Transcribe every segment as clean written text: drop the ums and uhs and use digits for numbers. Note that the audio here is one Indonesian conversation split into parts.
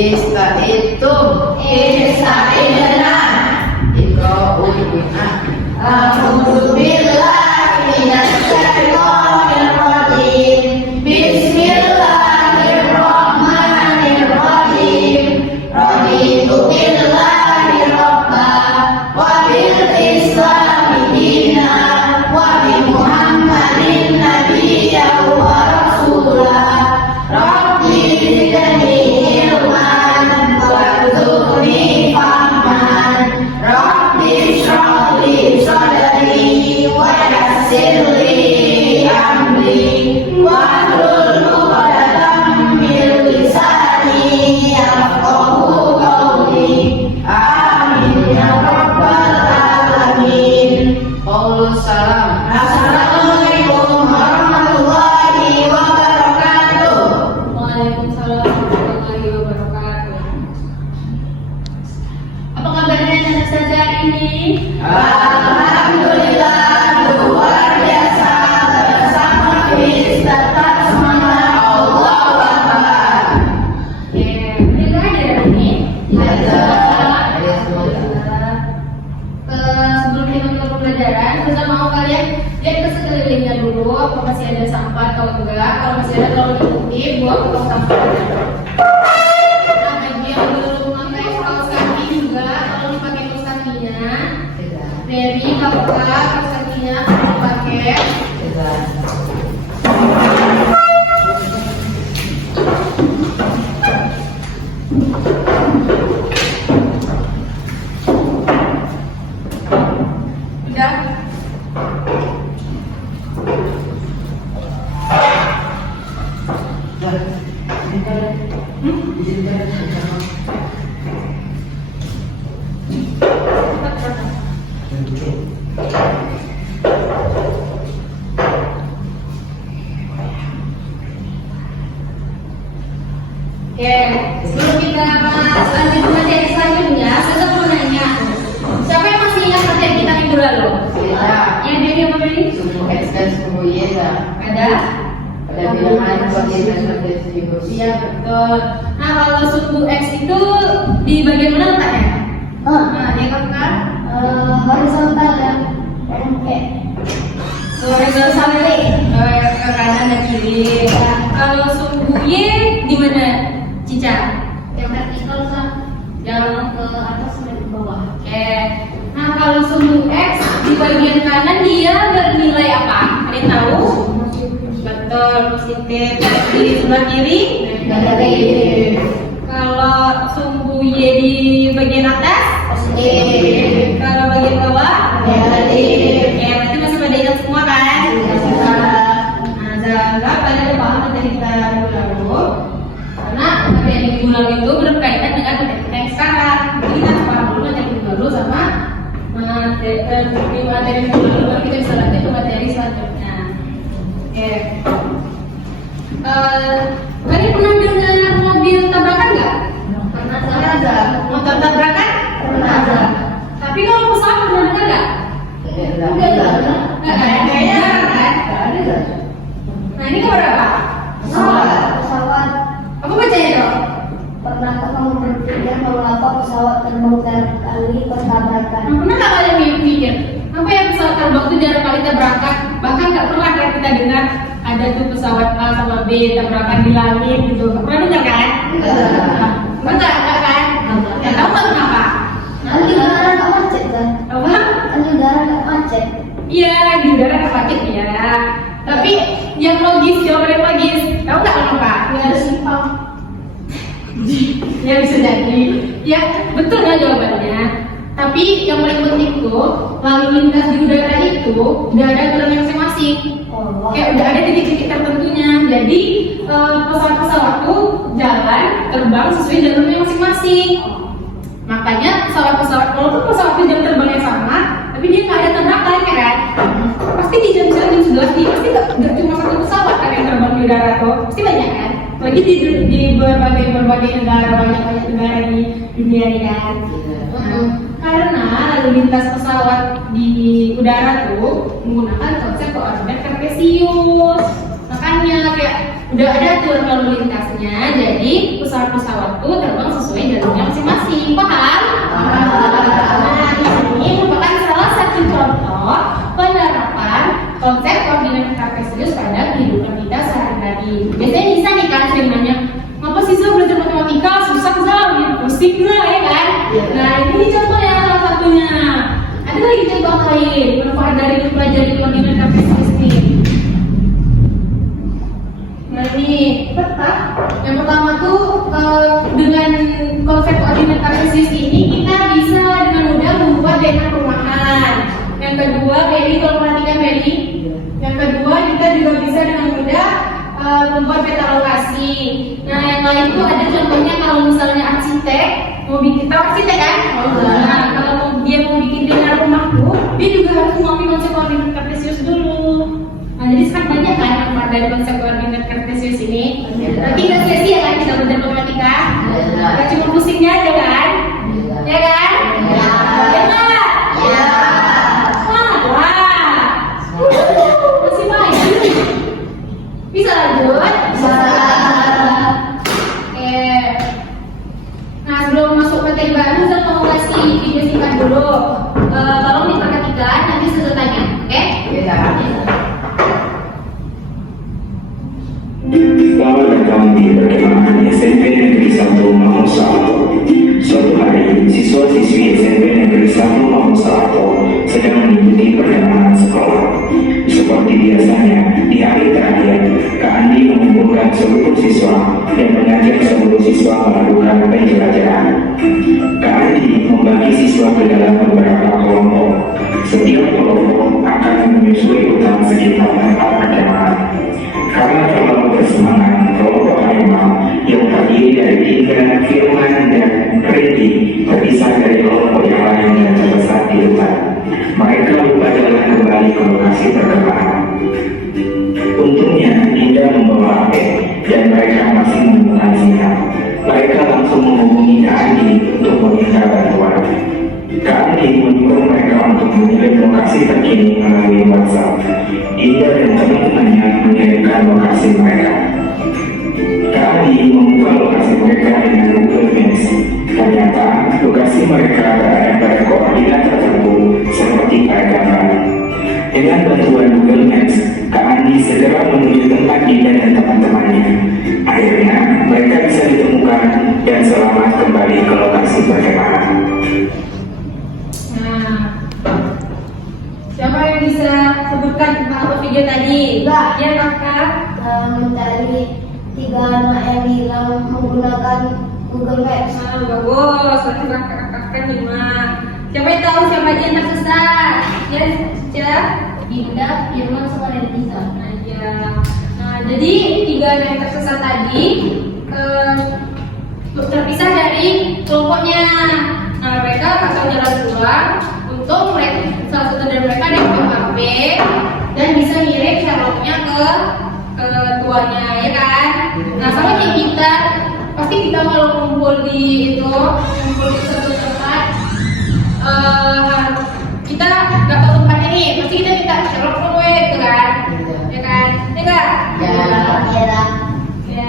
Istaitum. Ista'idna. Iqra'ul bina. A'udzu billahi minasy syaithanir rajim. Bismillahirrahmanirrahim. Raditu billahi rabba wa bil islami dina wa bi Muhammadin nabiyyan wa rasula. Rabbi zidni ilman warzuqni fahman. Rabbi shrah li sadri wa yassir li amri wahlul 'uqdatam min lisani yafqahu qawli. Amin ya rabbal alamin. Qaulus salam. Assalamualaikum warahmatullahi wabarakatuh. Waalaikumsalam warahmatullahi wabarakatuh. Apa kabarnya anak saja ini? Alhamdulillah luar biasa bersama kuis tetap semangat Allah Akbar. Mereka ada hari ini? Ada. Ada semoga. Sebelum kita ke pembelajaran, kita mau kalian lihat ke sekelilingnya dulu. Apa masih ada sampah atau enggak? Kalau masih ada, tolong diikuti, buang ke sampahnya. Nah, bagi yang belum memakai kaos kaki juga, tolong dipakai kaos kakinya. Dari kakak, kaos kakinya tolong dipakai. Udah? Oke, sebelum kita lanjut materi selanjutnya, saya mau nanya, siapa yang masih ingat materi kita minggu lalu? Yang dia apa tadi? Subuh X dan subuh Y lah. Ada? Pada bilangan bagian dan distribusi. Iya betul. Nah kalau suku X itu di bagian mana letaknya? Nah, ya kan? Horizontal dan kayak Horizontal ke kanan dan kiri. Kalau suku Y di mana? Cica? yang vertikal kan Yang ke atas dan ke bawah. Oke. Nah kalau sumbu X di bagian kanan dia bernilai apa? Ada yang tahu? Betul, positif. Di sebelah kiri? Negatif. Kalau sumbu Y di bagian atas? Positif. Kalau bagian bawah? Negatif. Oke, nanti masih pada ingat semua kan? Nah, jangan pada paham materi kita minggu lalu. Karena materi minggu lalu itu berkaitan dengan materi kita yang sekarang. Jadi kita paham dulu materi minggu lalu sama materi minggu lalu baru kita bisa lanjut ke materi selanjutnya. Oke. Kalian pernah dengar mobil tabrakan nggak? Pernah ada. Motor tabrakan? Pernah ada. Tapi kalau pesawat pernah dengar nggak? Nggak kan? Kayaknya kan? Nah ini kabar apa? Pesawat. Apa bacanya dong? Pernahkah kamu berpikir mengapa pesawat terbang kali bertabrakan? Pernah nggak kalian mikir? Apa ya pesawat terbang itu jarang kali tabrakan? Bahkan nggak pernah kan kita dengar ada tuh pesawat A sama B tabrakan di langit gitu. Nggak pernah dengar kan? Enggak kan? Ya tahu nggak kenapa? Nanti udara nggak macet kan? Apa? Nanti udara nggak macet. Iya di udara nggak macet ya. Tapi yang logis, jawaban yang logis. Tahu nggak kenapa? Nggak ada simpang. Ya bisa jadi. Ya betul ya jawabannya. Tapi yang paling penting tuh lalu lintas di udara itu udah ada aturannya masing-masing. Kayak udah ada titik-titik tertentunya. Jadi pesawat-pesawat tuh jalan terbang sesuai jalurnya masing-masing. Makanya pesawat-pesawat walaupun pesawat itu jam terbangnya sama, tapi dia nggak ada tabrakan ya kan? Pasti di jam 11 nih pasti nggak cuma satu pesawat kan yang terbang di udara tuh, pasti banyak kan? Lagi di berbagai negara banyak negara di dunia ini kan. Karena lalu lintas pesawat di udara tuh menggunakan konsep koordinat kartesius. Makanya kayak udah ada aturan lalu lintasnya, jadi pesawat-pesawat tuh terbang musiknya ya kan? Iya. Nah ini contohnya salah satunya. Ada lagi contoh lain manfaat dari mempelajari koordinat kartesius ini. Nah ini peta. Yang pertama tuh dengan konsep koordinat kartesius ini kita bisa dengan mudah membuat daerah perumahan. Yang kedua, Mary kalau perhatikan Mary. Yang kedua kita juga bisa dengan mudah membuat peta lokasi. Nah yang lain tuh ada contohnya kalau misalnya arsitek mau bikin, tahu arsitek kan? Nah kalau dia mau bikin daerah rumah tuh, dia juga harus mengambil konsep koordinat kartesius dulu. Nah jadi sangat banyak kan manfaat dari konsep koordinat kartesius ini. Tapi nggak sia-sia kan kita belajar matematika. Nggak cuma pusingnya aja kan? Ya kan? Ya nggak? Ya. Semangat lah. Masih baik. Bisa lanjut? Bisa. Oke. Nah sebelum masuk materi baru, saya mau kasih video singkat dulu. Tolong diperhatikan, nanti saya tanya, oke? Iya. Selamat datang di perkemahan SMP Negeri 1 Mangusato. Suatu hari, siswa-siswi SMP Negeri 1 Mangusato sedang mengikuti perkemahan sekolah. Seperti biasanya, di hari terakhir, Kak Andi mengumpulkan seluruh siswa dan mengajak seluruh siswa melakukan penjelajahan. Kak Andi membagi siswa ke dalam beberapa kelompok. Setiap kelompok akan menyusui ulang sekitar 4 perkemahan. Karena terlalu bersemangat, kelompok Harimau yang terdiri dari Indra, Firman, dan Randy terpisah dari kelompok yang lain dan tersesat di hutan. Mereka lupa jalan kembali ke lokasi perkemahan. Untungnya, Indra membawa HP dan mereka masih menemukan sinyal. Mereka langsung menghubungi Kak Andi untuk meminta bantuan. Kak Andi menyuruh mereka untuk mengirim lokasi terkini melalui WhatsApp. Indra dan teman-temannya mengirimkan lokasi mereka. Kak Andi membuka lokasi mereka dengan Google Maps. Ternyata lokasi mereka berada pada koordinat tertentu seperti pada gambar. Dengan bantuan Google Maps, Kak Andi segera menuju tempat Indra dan teman-temannya. Akhirnya mereka bisa ditemukan dan selamat kembali ke lokasi perkemahan. Siapa yang bisa sebutkan tentang apa video tadi? Mbak. Ya kakak. Mencari 3 anak yang hilang menggunakan Google Maps. Bagus, berarti kakak 5. Siapa yang tahu siapa aja yang tersesat? Ya, Cica. Dinda, Firman, sama Renisa. Aja. Nah, jadi 3 anak yang tersesat tadi terpisah dari kelompoknya. Nah, mereka pasang jalan keluar untuk mereka, salah satu dari mereka ada yang HP dan bisa ngirim share-nya ke tuanya, ya kan? Nah, sama kayak kita, pasti kita kalau ngumpul di satu tempat, kita nggak tahu tempatnya nih, pasti kita minta share gue, gitu kan? Ya kan? Ya nggak? Ya. Oke.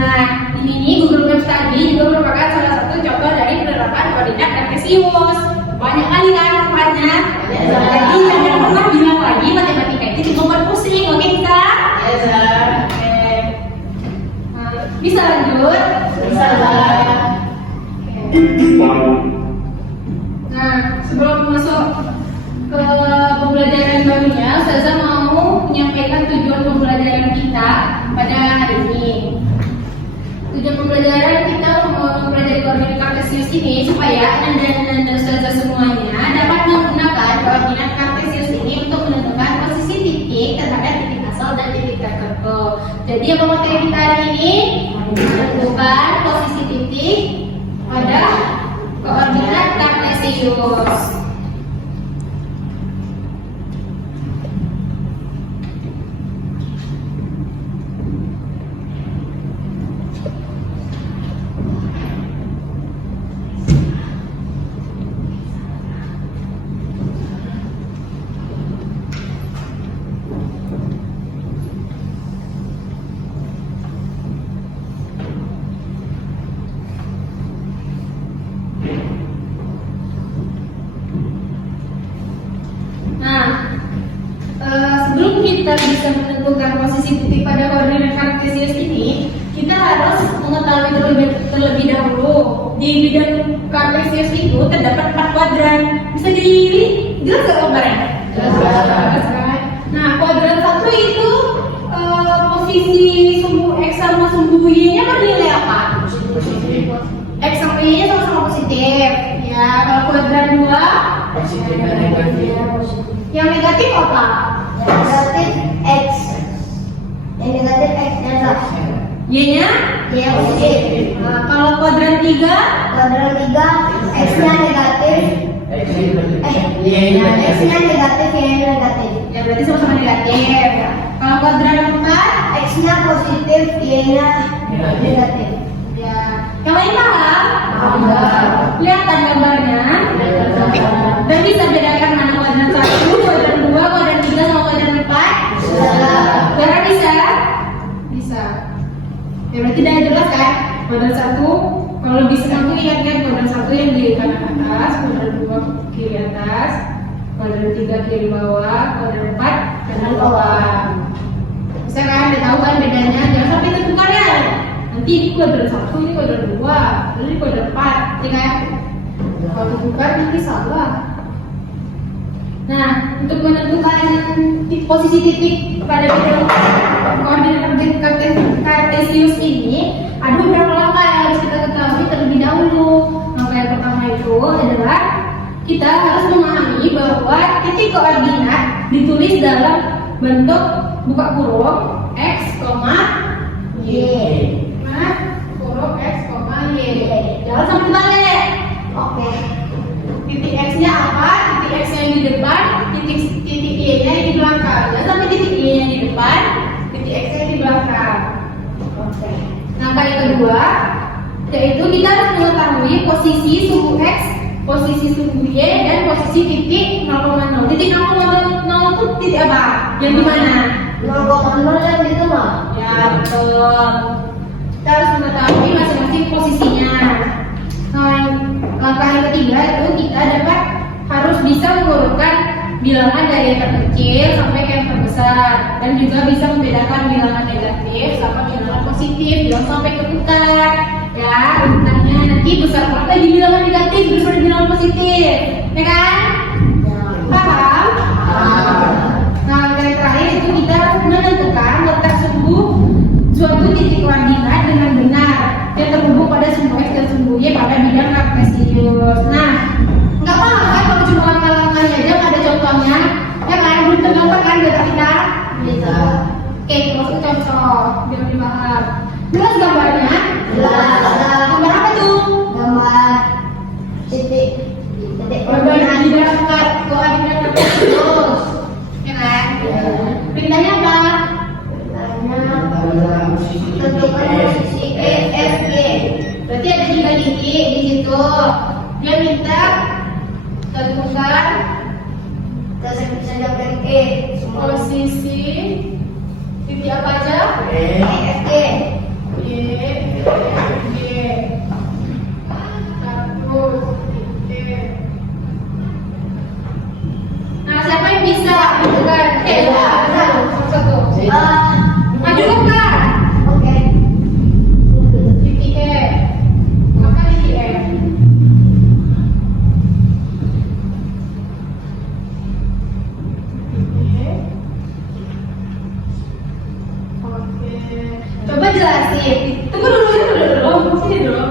Nah, di sini Google Maps tadi juga merupakan salah satu contoh dari penerapan koordinat kartesius. Banyak kali kan manfaatnya. Jadi jangan pernah bilang lagi matematika itu cuma buat pusing, oke kita? Oke. Bisa lanjut? Bisa. Nah, sebelum masuk ke pembelajaran barunya, Ustazah mau menyampaikan tujuan pembelajaran kita pada hari ini. Tujuan pembelajaran kita mempelajari koordinat kartesius ini supaya Anda dan Ustazah semuanya dapat menggunakan koordinat kartesius ini untuk menentukan posisi titik terhadap titik asal dan titik tertentu. Jadi apa materi kita hari ini? Menentukan posisi titik pada koordinat kartesius. Sebelum kita bisa menentukan posisi titik pada koordinat kartesius ini, kita harus mengetahui terlebih dahulu di bidang kartesius itu terdapat 4 kuadran. Bisa jelas nggak gambarnya? Jelas kan? Nah, kuadran 1 itu posisi sumbu X sama sumbu Y-nya bernilai apa? X sama Y-nya sama-sama positif. Ya, kalau kuadran 2 Positif dan negatif. yang negatif apa? Negatif X. Yang negatif X-nya satu. Y-nya? Y positif. Nah, kalau kuadran 3 Kuadran 3 X-nya negatif. Y-nya X-nya negatif, Y-nya negatif. ya berarti sama-sama negatif. Kalau kuadran 4 X-nya positif, Y-nya negatif. ya. Yang lain paham? Kelihatan gambarnya? Dan bisa bedakan mana kuadran 1, kuadran 2, kuadran 3 sama kuadran 4? Karena bisa? Bisa. Ya berarti udah jelas kan? Kuadran 1 kalau lebih senang tuh ingat-ingat kuadran 1 yang di kanan atas, kuadran 2 kiri atas, kuadran 3 kiri bawah, kuadran 4 kanan bawah. Bisa kan? Udah tahu kan bedanya? Jangan sampai tertukar ya. Nanti ini kuadran 1, ini kuadran 2, ini kuadran 4, ya kan? Kalau tertukar nanti salah. Nah, untuk menentukan posisi titik pada bidang koordinat kartesius ini ada beberapa langkah yang harus kita ketahui terlebih dahulu. Langkah yang pertama itu adalah kita harus memahami bahwa titik koordinat ditulis dalam bentuk buka kurung x, y. Nah, kurung x, y. Jangan sampai terbalik. Oke. Titik x-nya apa? Titik x-nya yang di depan, titik y-nya yang di belakang. Jangan sampai titik y-nya di depan, titik x-nya yang di belakang. Oke. Langkah yang kedua, yaitu kita harus mengetahui posisi sumbu x, posisi sumbu y, dan posisi titik 0,0. Titik 0,0 itu titik apa? Yang di mana? 0,0 yang itu mah. Ya, betul. Kita harus mengetahui masing-masing posisinya. Nah, langkah yang ketiga itu kita harus bisa mengurutkan bilangan dari yang terkecil sampai ke yang terbesar, dan juga bisa membedakan bilangan negatif sama bilangan positif, jangan sampai ketukar. Ya, urutannya nanti besar berapa di bilangan negatif, besar di bilangan positif, ya kan? Paham? Nah, yang terakhir itu kita harus menentukan letak sumbu suatu titik koordinat dengan benar yang terhubung pada sumbu x dan sumbu y pada bidang kartesius. Nah, nggak apa-apa kan kalau cuma langkah-langkahnya aja nggak ada contohnya, ya kan? Belum tergambar kan data kita? Bisa. Oke, masuk contoh biar dipaham. Jelas gambarnya? Jelas. Gambar apa tuh? Gambar titik Gambar di dalam koordinat kartesius, ya kan? Pindahnya apa? Tentukan posisi E, F, G. Berarti ada 3 titik di situ. Dia minta tentukan Kita bisa dapat E. posisi titik apa aja? E, F, G. Y, G. Terus titik. Nah, siapa yang bisa tentukan? Satu. Maju ke Kak. Oke. Titik E. Maka titik E. Oke. Coba jelasin. Tunggu dulu. Sini dulu.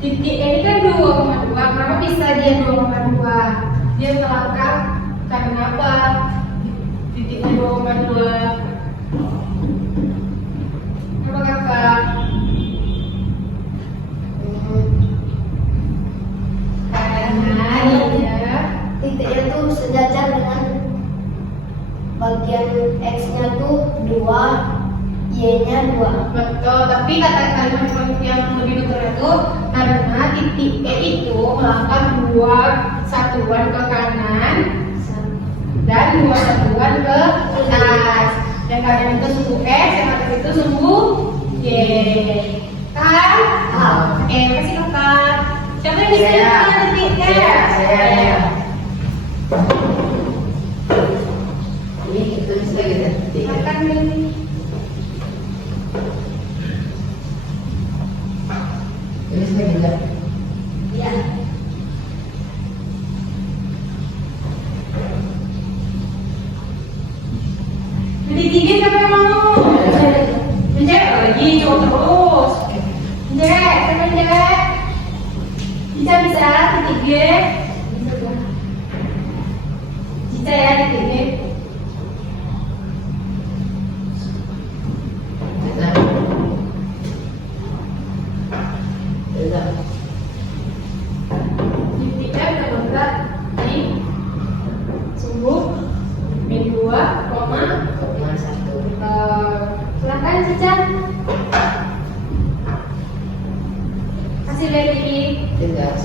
Titik E ini kan 2,2. Kenapa bisa dia 2,2? Dia melangkah karena apa? Titiknya 2,2. Kenapa kakak? Karena dia Titiknya tuh sejajar dengan bagian X-nya tuh 2, Y-nya 2. betul, tapi kata kalimat yang lebih betul itu karena titik E itu melangkah 2 satuan ke kanan dan 2 satuan ke atas. Yang kanan itu sumbu X, yang atas itu sumbu Y. Kan? Oke, kasih kakak. Siapa yang bisa lihat titik E? Saya. Ini tulis lagi deh. Makan ini. Tulisnya juga. Ya. Tiga siapa yang mau? Mencet lagi, coba terus. Mencet, mencet. Bisa titik G. Bisa ya titik G. Bisa. Bisa. Titik F terletak di sumbu min 2, koma. Silakan Cica. Kasih lihat ini. Tidak.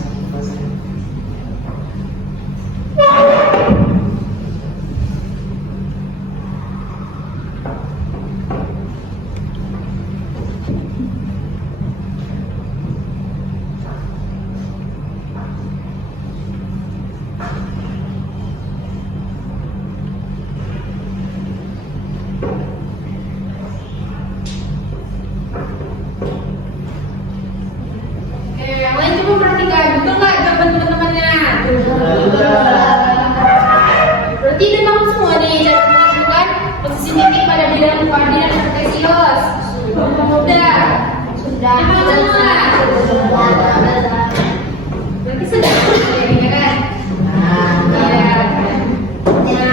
Yang lain coba perhatikan, betul nggak jawaban teman-temannya? Berarti udah paham semua nih cara menentukan posisi titik pada bidang koordinat kartesius. Sudah. Paham semua? Berarti sudah ya kan? Ya.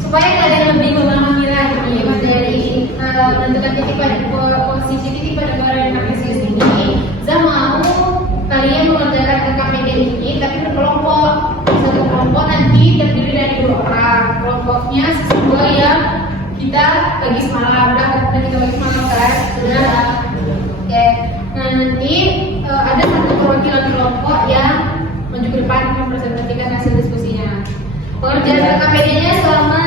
Supaya kalian lebih memahami lagi materi menentukan titik pada posisi titik pada koordinat kartesius ini. Saya mau kalian mengerjakan KKPD ini tapi berkelompok. Satu kelompok nanti terdiri dari 2 orang. Kelompoknya sesuai yang kita bagi semalam. Udah kita bagi semalam kan? Sudah. Oke. Nah nanti ada satu perwakilan kelompok yang maju ke depan mempresentasikan hasil diskusinya. Pengerjaan KKPD-nya selama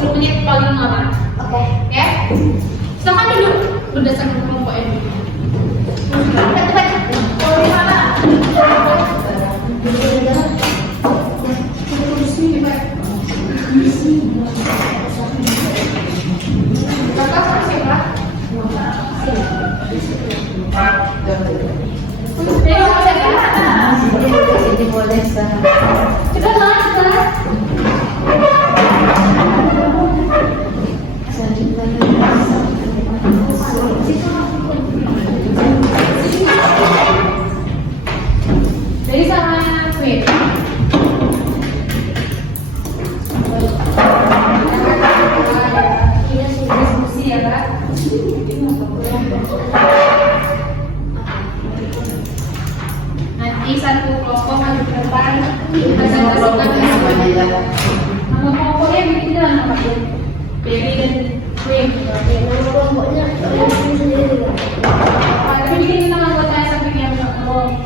10 menit paling lama. Oke. Oke? Silakan duduk berdasarkan kelompok ini. Kalau di mana? Kakak siapa? Ini boleh sana. Kita mana? Jadi sama tweet. Diskusi ya Kak. Nanti satu kelompok maju ke depan. Nama kelompoknya bikin jalan apa sih? Berry dan Queen. Nama kelompoknya sendiri. Tapi bikin nama anggota sampingnya belum.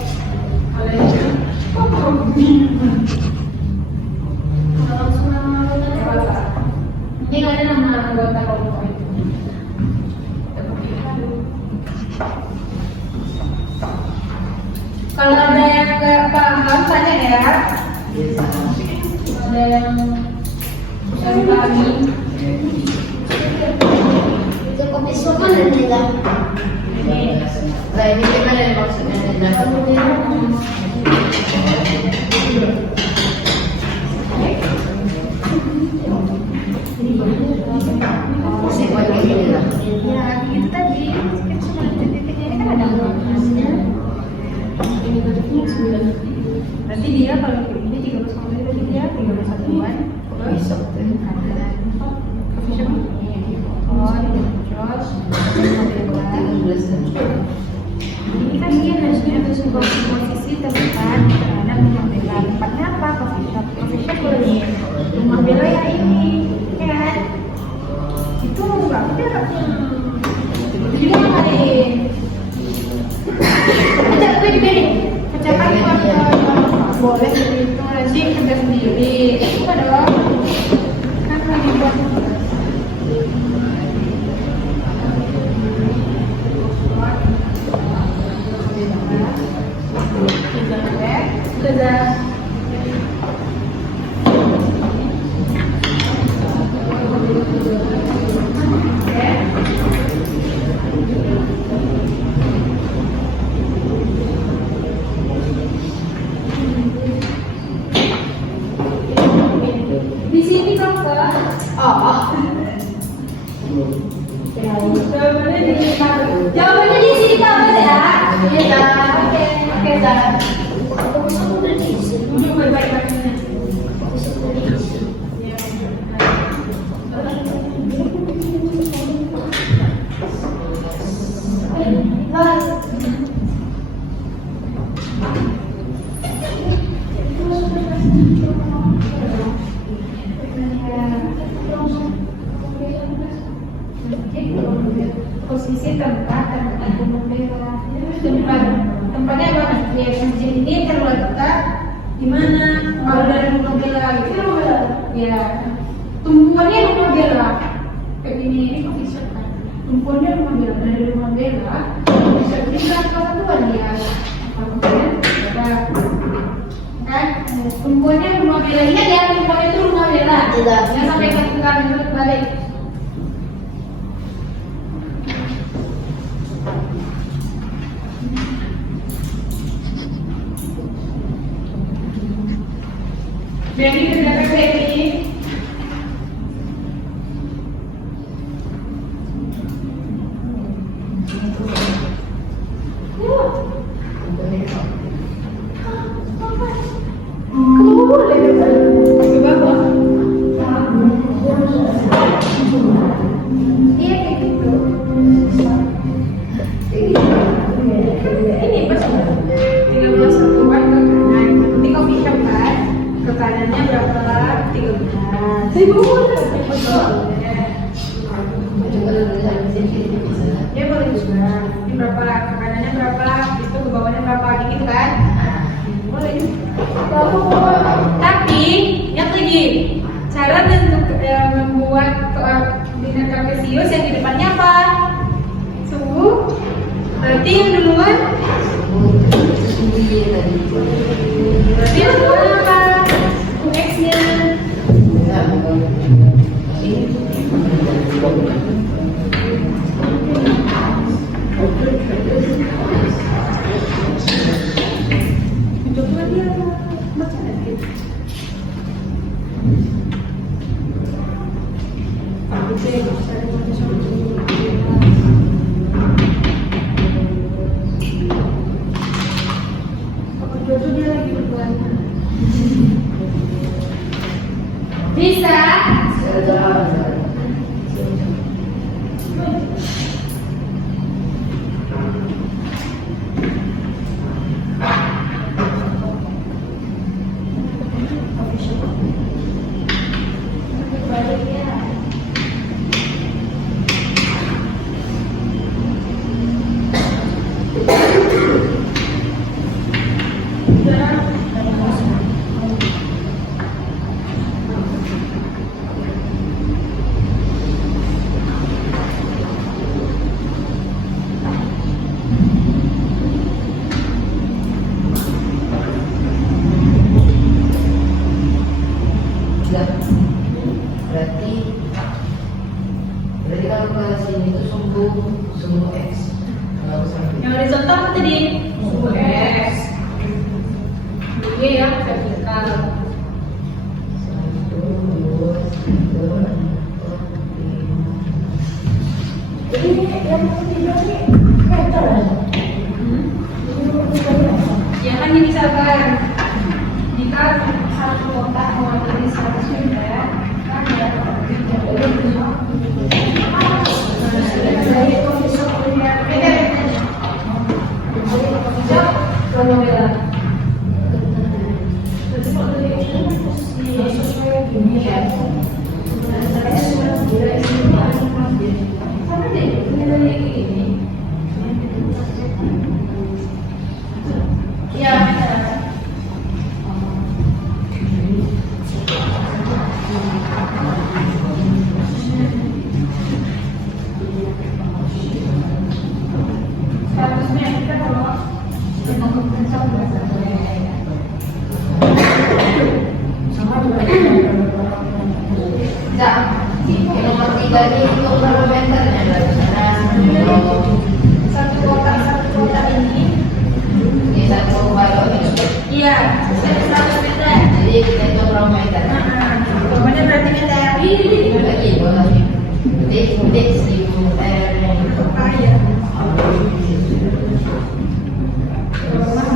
Langsung nama anggota. Ini nggak ada nama anggota kelompok itu. Kalau ada yang nggak paham tanya ya. Ada yang bisa dipahami. Itu kopi suka dan tidak. Nah ini gimana nih maksudnya? Masih buat kayak gini lah. Ya, itu tadi kan cuma titiknya ini kan ada angkanya. Ini bentuknya 9. Berarti dia kalau ini 13 koma berarti dia 31-an. Bisa tuh. Ini kan dia harusnya ada sebuah posisi terdepan karena membela tempatnya apa? Coffee shop ini rumah bela ya ini ya kan? Itu nggak benar. Itu juga kemarin. Ada gue juga nih pecahkan boleh itu nanti kerja sendiri. Itu dong kan lagi buat Sudah. Iya, Zah. Oke, Zah. Aku bisa berdiri. Duduk baik-baik. Aku bisa berdiri. Posisi tempatnya apa? Ya, masjid ini terletak di mana? Kalau dari rumah Bella gitu, ya tumpuannya rumah Bella kayak ini coffee shop kan. Tumpuannya rumah Bella, dari rumah Bella bisa pindah ke satuan ya. Kemudian kan tumpuannya rumah Bella, ingat ya, tumpuannya itu rumah Bella. Tidak. Jangan sampai ke balik. Jadi kerjakan Dewi. Ini pas 13 satuan ke kanan. Nanti kopi shop kan. Ke kanannya berapa? 13. Ya boleh juga. Ini berapa? Ke kanannya berapa? Itu ke bawahnya berapa? Gitu kan? Boleh. Tapi yang lagi cara membuat dinner trapesius yang di depannya apa? Suhu. Berarti yang duluan? Berarti yang duluan apa? X-nya. Coba dia baca lagi. Jojo dia lagi berbuat. Bisa? Berarti kalau ke sini itu sumbu X. Kalau sampai Yang horizontal apa tadi? Sumbu X. Ini ya, vertikal. 1, 2, 3, 4, 5. Jadi yang ketiga ini meter ya? Ya kan ini misalkan jika satu kotak mewakili 100 meter, kan ya Statusnya kita kalau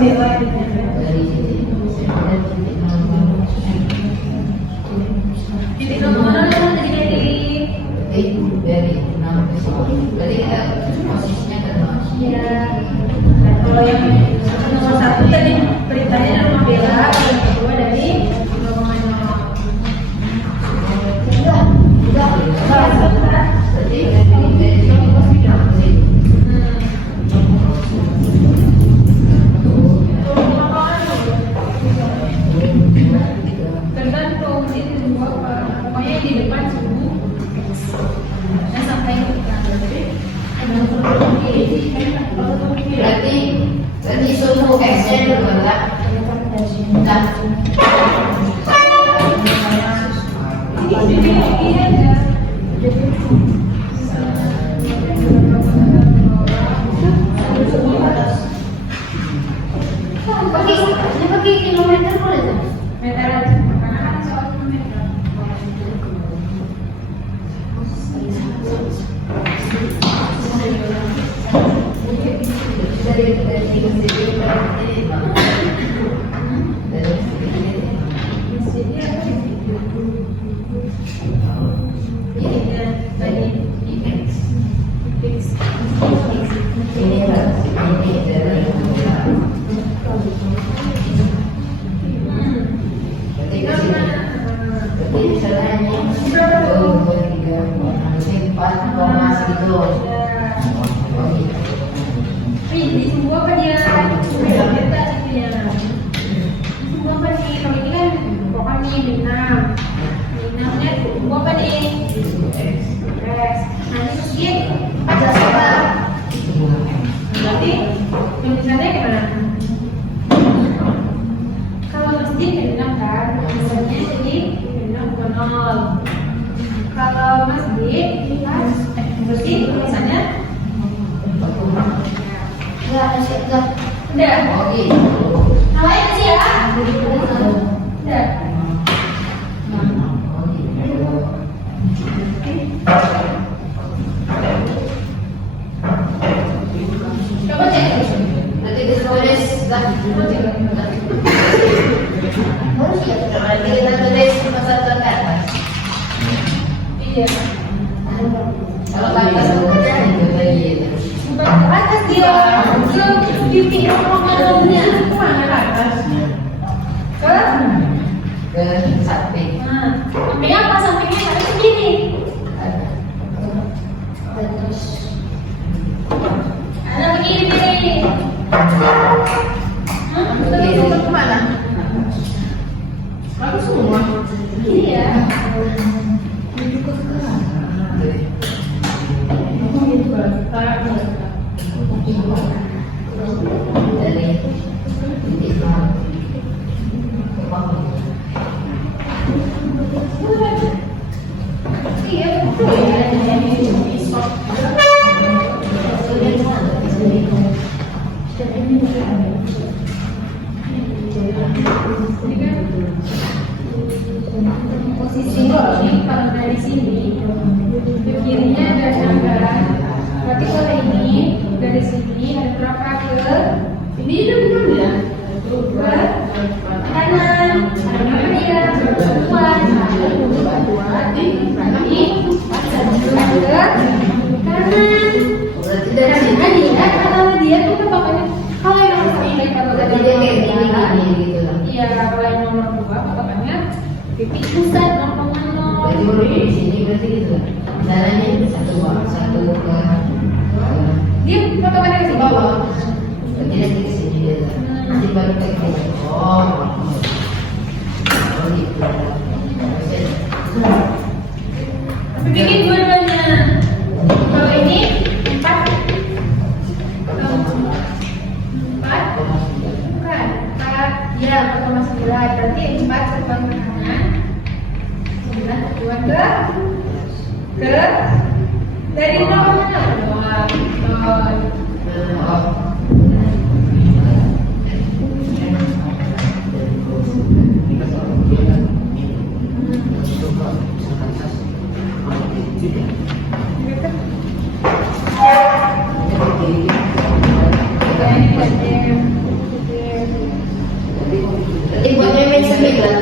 bela gitu. Dari titik ada titik nol. Titik nol mana yang dari Dari nol ke sini. Berarti kita posisinya ke nol. ya. Dan kalau yang nomor 1 tadi perintahnya rumah bela, yang kedua dari rombongan nol. Berarti dari sini ke sini. Tergantung itu dua pokoknya di depan suhu dan sampai ke Berarti suhu X-nya itu berapa? Nah, Pakai kilometer boleh tuh? meter aja karena kan soal meter. dari titik sini berarti dari ini dari berarti ke sini. Berarti misalnya ini 2, 3, 4 koma segitu. Oh, gitu. Di semua apa dia? Beda gitu ya. Di semua apa nih? Kalau ini kan pokoknya di 6 nya semua apa nih? Yes. Nah ini masjid ada apa? Berarti tulisannya gimana? Kalau masjid dari 6 kan, tulisannya jadi 6,0. Kalau masjid berarti tulisannya Enggak. udah. Oh, gitu. Namanya sih ya? Udah. Oh, gitu. Coba cek. Berarti ditulis berarti kita tulis satu ke atas. Iya. Kalau ke atas itu lagi itu. Bukan ke atas dia. Belum titik rombongannya. Kemana ke atas? Ke Samping. nah, samping apa? Sampingnya harus begini. Ada begini nih. Begini. Kemana? Bagus semua. Iya. Dari titik nol ke bawah. Iya, betul ya. Posisi ini kalau dari sini ke kirinya ada anggaran. Berarti kalau ini dari sini ada berapa ke ini belum ya? Ke kanan. Ada berapa dia? Dua. Berarti ke kanan. Berarti dari sini Karena dia kalau dia tuh kan pokoknya kalau yang nomor satu kalau berarti dia kayak gini gitu lah. iya kalau yang nomor 2 pokoknya titik pusat 0,0. Berarti baru di sini berarti gitu lah. Caranya satu ke Dia potongannya ke bawah. berarti dari sini dia lah. Nanti baru ke sini. Oh, oh gitu. Tapi bikin dua-duanya. Kalau ini 4 bukan 4 ya 4,9 berarti 4 satuan ke kanan 9 satuan ke dari 0 mana?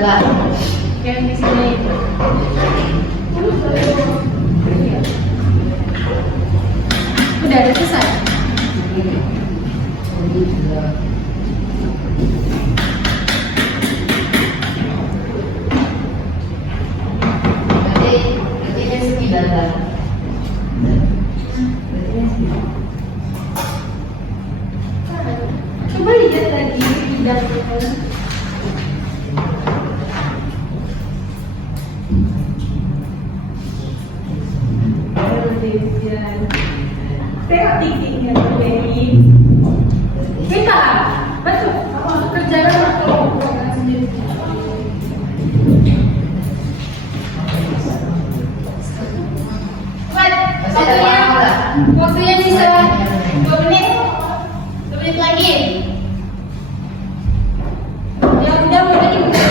Bella. Yang di sini. Udah selesai. Berarti ini 9 lah. Coba lihat lagi bidangnya. Tengok tingginya Baby. Kita, betul. Kerjakan waktu sendiri. Waktunya sisa 2 menit. 2 menit lagi. Yang udah mulai dibuka.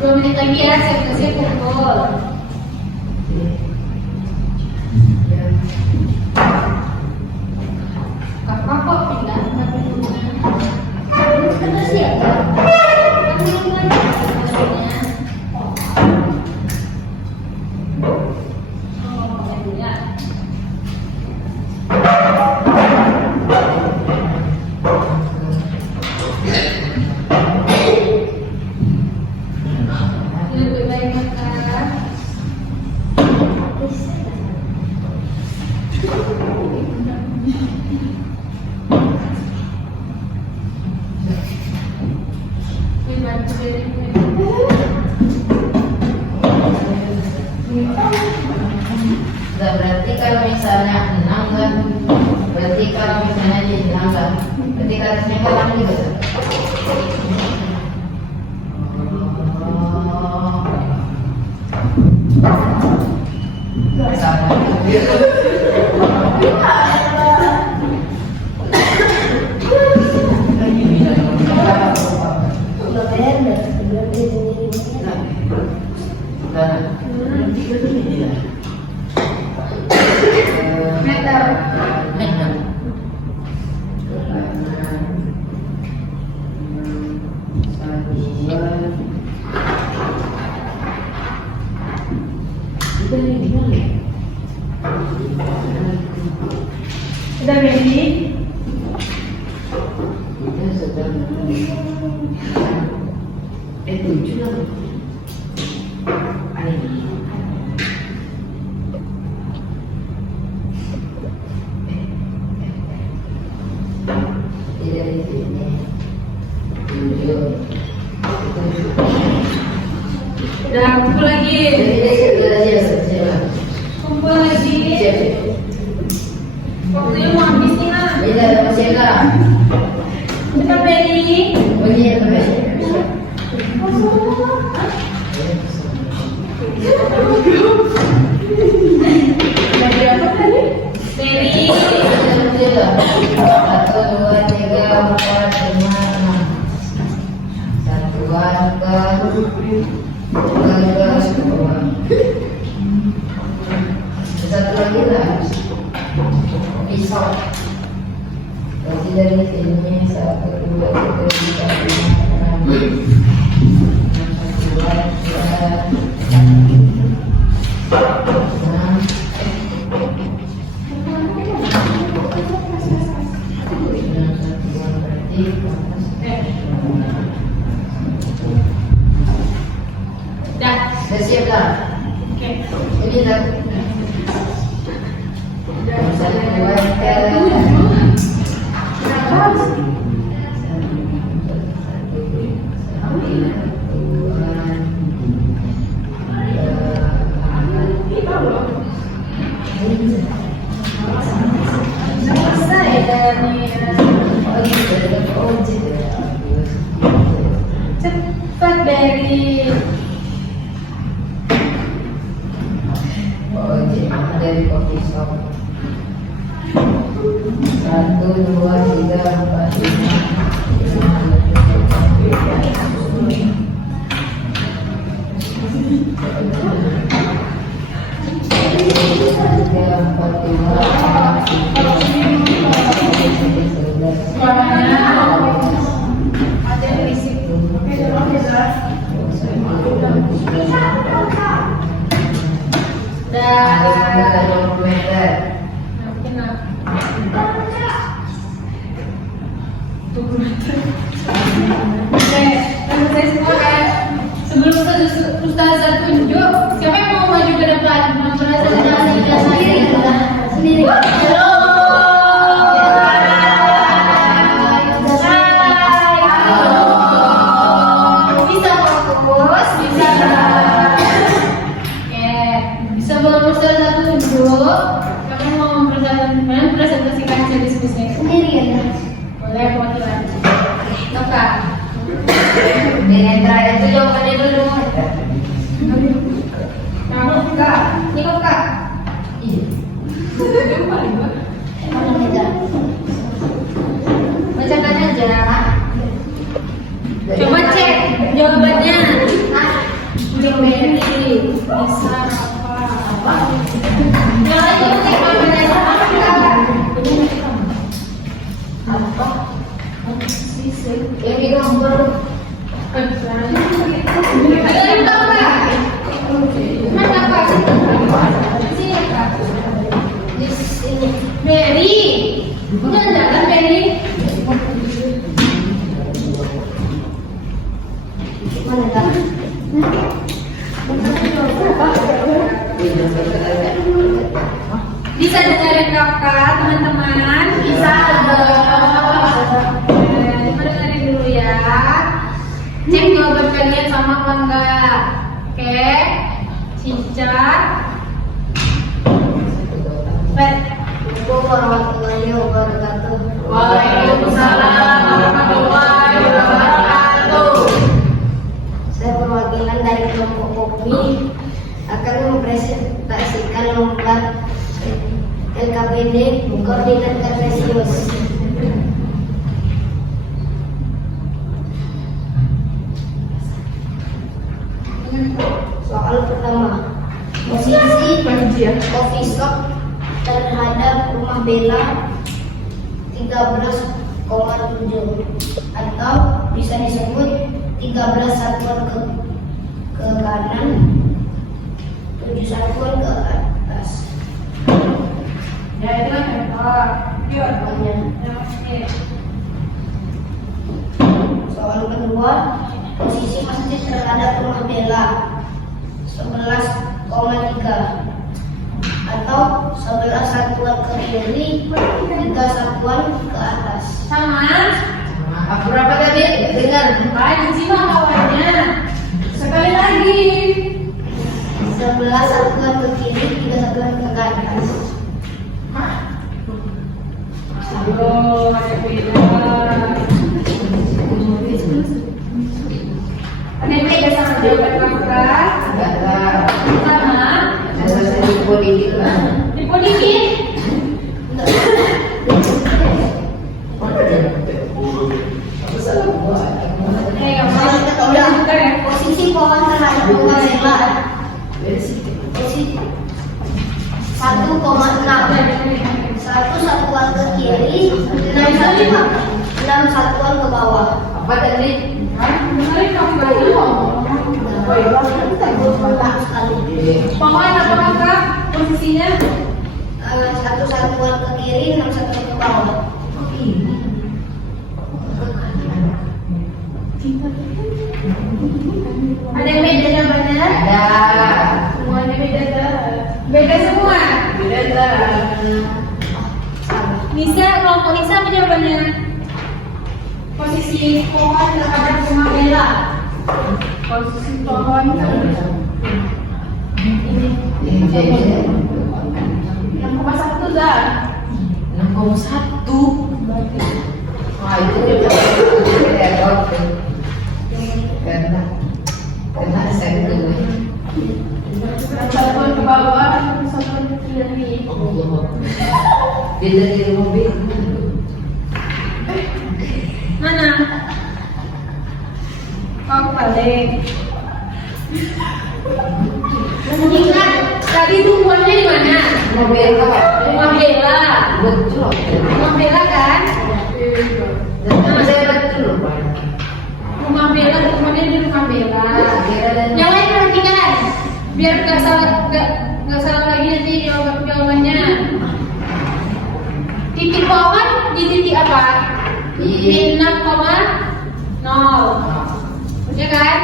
Dua menit lagi ya, siap-siap pukul. Apa kok pindah? Terus ya, Lebih baik makan. Nah, berarti kalau misalnya 6 kan, berarti kalau misalnya jadi 6 kan, berarti ke atasnya kan 6 juga kan? Sama. udah beres, berarti Meter. Udah ready? Tujuh lah. Dari sini 7. Udah kumpul lagi. Kumpul lagi. Waktunya mau habis nih lah. Kita ready? Udah berapa tadi? Ready? 1, 2, 3, 4, 5, 6. Satuan ke 2. Satu lagi lah. Pisau. Berarti dari sini 1, 2, 3, 4, 5, 6. 1, 2, 3, 4, 5. Ada berisik. Sebelum Ustazah tunjuk, siapa yang mau maju ke depan? Sendiri. Halo. Bisa fokus, bisa. Oke, sebelum Ustazah tunjuk, kamu mau mempresentasikan hasil diskusinya? Sendiri ya. Boleh, perwakilan. Toka. Dengan terakhir itu jawabannya dulu. Kamu Kak, ini kok Kak? Iya. Mana meja? Bacakan aja. Coba cek jawabannya. Jawabannya bisa apa? Jangan cek jawabannya apa? Yang di gambar. Mary, udah jalan Mary. Mana tak? Bisa dengerin kakak teman-teman? Bisa dengerin dulu ya. Cek jawaban kalian sama apa enggak? Oke, Cica. Assalamualaikum warahmatullahi wabarakatuh. Waalaikumsalam warahmatullahi wabarakatuh. Saya perwakilan dari kelompok kopi akan mempresentasikan lomba LKPD Koordinat Kartesius. Soal pertama, posisi coffee shop terhadap rumah Bella 13,7 atau bisa disebut 13 satuan ke kanan, 7 satuan ke atas. Ya itu kan hebat. Jawabannya. Oke. Soal kedua, posisi masjid terhadap rumah Bella 11,3 atau 11 satuan ke kiri, 3 satuan ke atas. Sama. Apa berapa tadi? Dengar. Kayak sih lawannya. Sekali lagi. 11 satuan ke kiri, 3 satuan ke atas. Aduh, ada beda. Ada yang beda sama jawaban kakak? Enggak lah. Sama. Saya di politik lah. Di politik. Soal ketiga, posisi pohon terhadap rumah Bella posisi 1,6, 1 satuan ke kiri, 6 satuan ke bawah. Apa tadi? Dengerin kakak dulu. Pohon apa kakak? Posisinya? 1 satuan ke kiri, 6 satuan ke bawah. Ada yang beda jawabannya? Ada. Semuanya beda dah. Beda semua. Beda lah. Nisa, kelompok Nisa apa jawabannya? Posisi pohon terhadap rumah Bella. Posisi pohon. Yang koma satu dah. 6,1. Wah itu kita karena saya dulu. Satuan ke bawah, satuan ke kiri. Bila di mobil. Mana? Kau balik. Ingat, Berarti rumahnya di mana? Mobil apa? Rumah Bella. Betul. Rumah Bella kan? Dan saya betul. Rumah Bella, rumahnya di rumah Bella. Kira dan Yang lain perhatikan, biar nggak salah lagi nanti jawabannya. Titik bawah di titik apa? Di 6,0. Ya kan?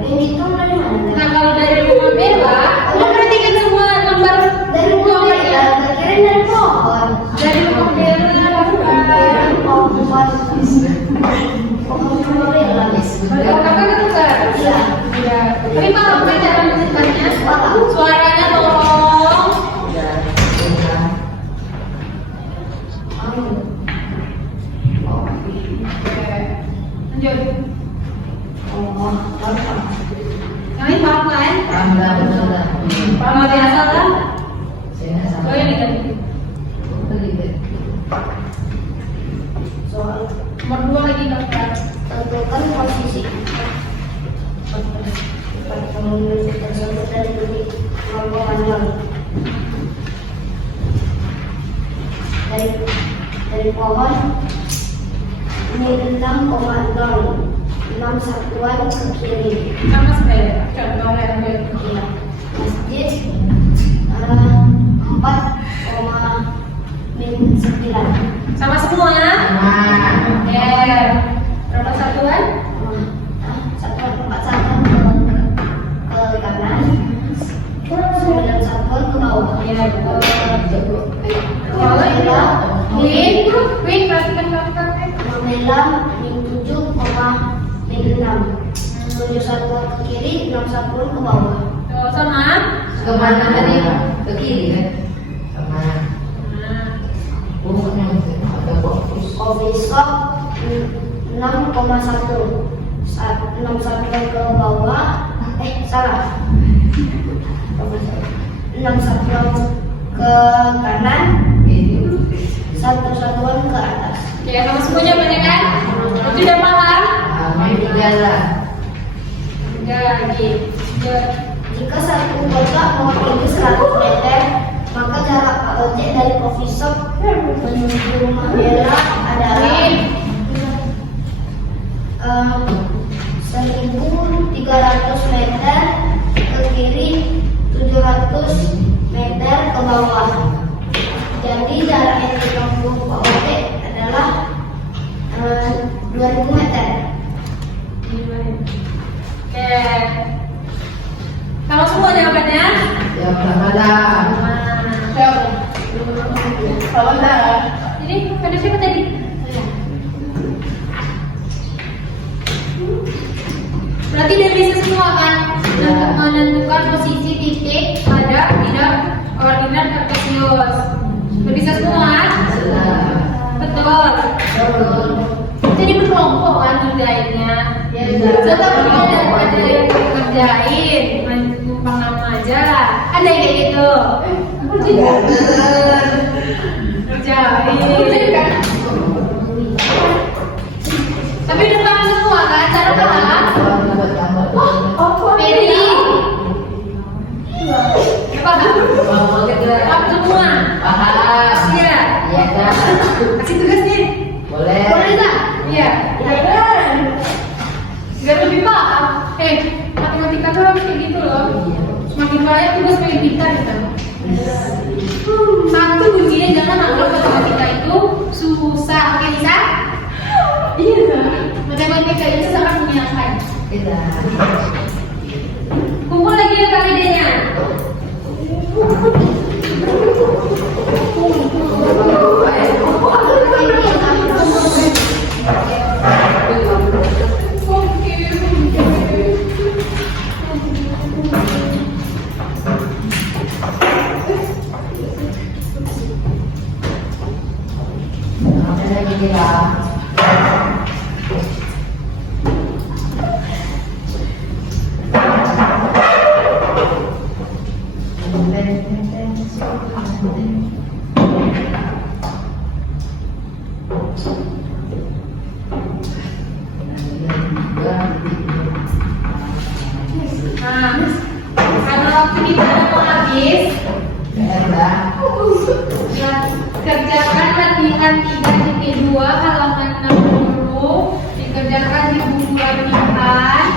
Ini tuh dari mana? Nah kalau dari rumah Bella, lo perhatikan semua nomor Dari pohon ya, kira dari pohon. dari rumah Bella bukan. Dari pohon. Pohon Bella. Kalau kakak kan enggak? Iya. Iya. Tapi paham kan cara menyebutkannya? Suaranya tolong. Lanjut. Oh, Yang ini paham kan? Tambah betul lah. Paham biasa lah. Saya nggak Oh salah. ini kan. soal Nomor 2 lagi kakak. tentukan posisi pengemudi tersebut dari titik rombongan dari pohon ini 6,06 satuan ke kiri. Sama sebenarnya. Contoh lanjut. Iya. Masjid 4,9. Sama semua. Nah, Oke. Berapa satuan? Satuan 4 satuan ke kanan, 9 satuan ke bawah. Iya betul. Nomela Win, perhatikan kakak. Nomela 7,6. 7 satuan ke kiri, 6 satuan ke bawah. Tuh, sama. kemana tadi? Ke kiri kan? Sama. Nah, Umumnya ada fokus. Coffee shop 6,1. 6 satuan ke bawah. Salah. 6 satuan ke kanan, Itu. 1 satuan ke atas. oke, sama semua jawabannya kan? Itu udah paham? Main tiga lah. Enggak lagi. Jika satu kota memiliki 100 meter, maka jarak ojek dari coffee shop menuju rumah Bella adalah 1.300 meter ke kiri, 700 meter ke bawah. Jadi jarak yang ditempuh Pak ojek adalah 2.000 meter. Oke. Sama semua jawabannya? Ya malam. Jadi pada siapa tadi? Berarti dia bisa semua kan menentukan posisi titik pada tidak koordinat kartesius. Udah bisa semua? Betul. Jadi berkelompok kan kerjainnya. Tetap ada yang kerjain, numpang nama aja. Ada yang kayak gitu. Kerjain. Tapi udah paham semua kan? Cara paham? Peri. Paham? Paham semua? Paham. Iya. Iya kan? Kasih tugas nih. Boleh. Boleh tak? Iya. Biar lebih paham. Matematika tuh harus kayak gitu loh. Semakin banyak tugas semakin pintar kita. Satu kuncinya jangan anggap matematika itu susah. Oke bisa? Iya kan? Matematika itu sangat menyenangkan. Tidak. Kumpul lagi ya kak idenya. Apa lagi kita? Nah, kalau waktu kita udah mau habis. Dah. Kerjakan latihan 3.2 halaman 60. Dikerjakan di buku latihan.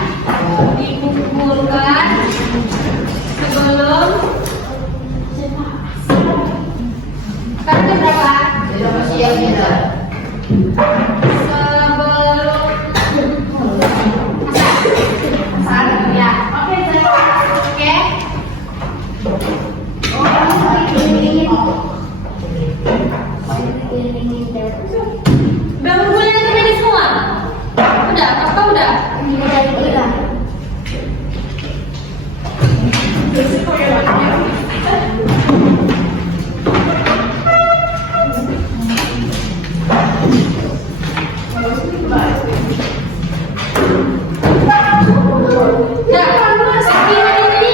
Dikumpulkan sebelum sekarang jam berapa? Jadi siang kita. Sebelum asar ya. Oke, oke. Udah ngumpulin lagi tadi semua? Udah, apa udah? Nah, kamu masuk gimana ini?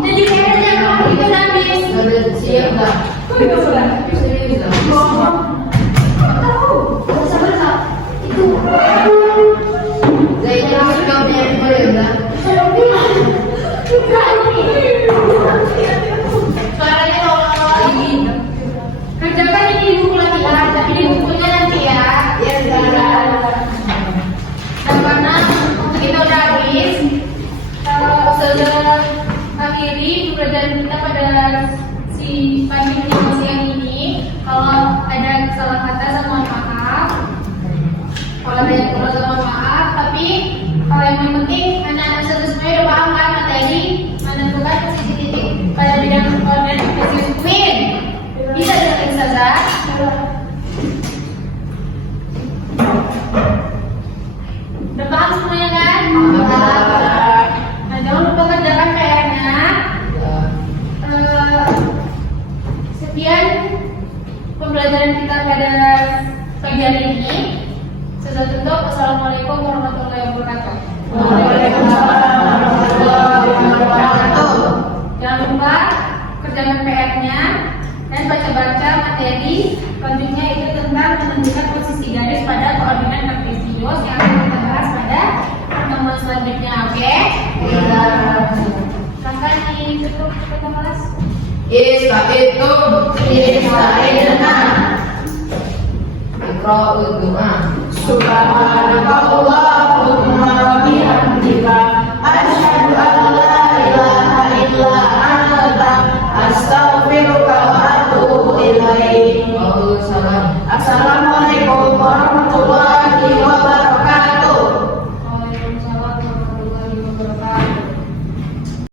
Jadi kayak yang kamu itu udah habis. Udah siang dah. Serius dah. Zainnya masuk kau punya boleh dah. Suaranya lama lagi. Kerjakan ini di buku latihan, tapi di bukunya nanti ya. Ya sudah. Dan karena waktu kita udah habis, sudah akhiri pembelajaran kita pada si pagi ini siang ini. Kalau ada salah kata, saya mohon maaf. Kalau ada yang kurang, saya mohon maaf. Tapi kalau yang penting anak-anak semuanya udah paham kan materi menentukan posisi titik pada bidang organisasi Queen. Bisa dengerin saja. Udah paham semuanya kan? Nah, jangan lupa kerjakan PR-nya. Sekian pembelajaran kita pada pagi hari ini. Sudah tutup. Assalamualaikum warahmatullahi wabarakatuh. Jangan lupa kerjakan PR-nya dan baca-baca materi. Selanjutnya itu tentang menentukan posisi garis pada koordinat kartesius yang akan kita bahas pada pertemuan selanjutnya. Oke? Silakan ditutup kata kelas. Istaitum ista'inna. Iqra'ud doa. Subhanakallahumma wa bihamdika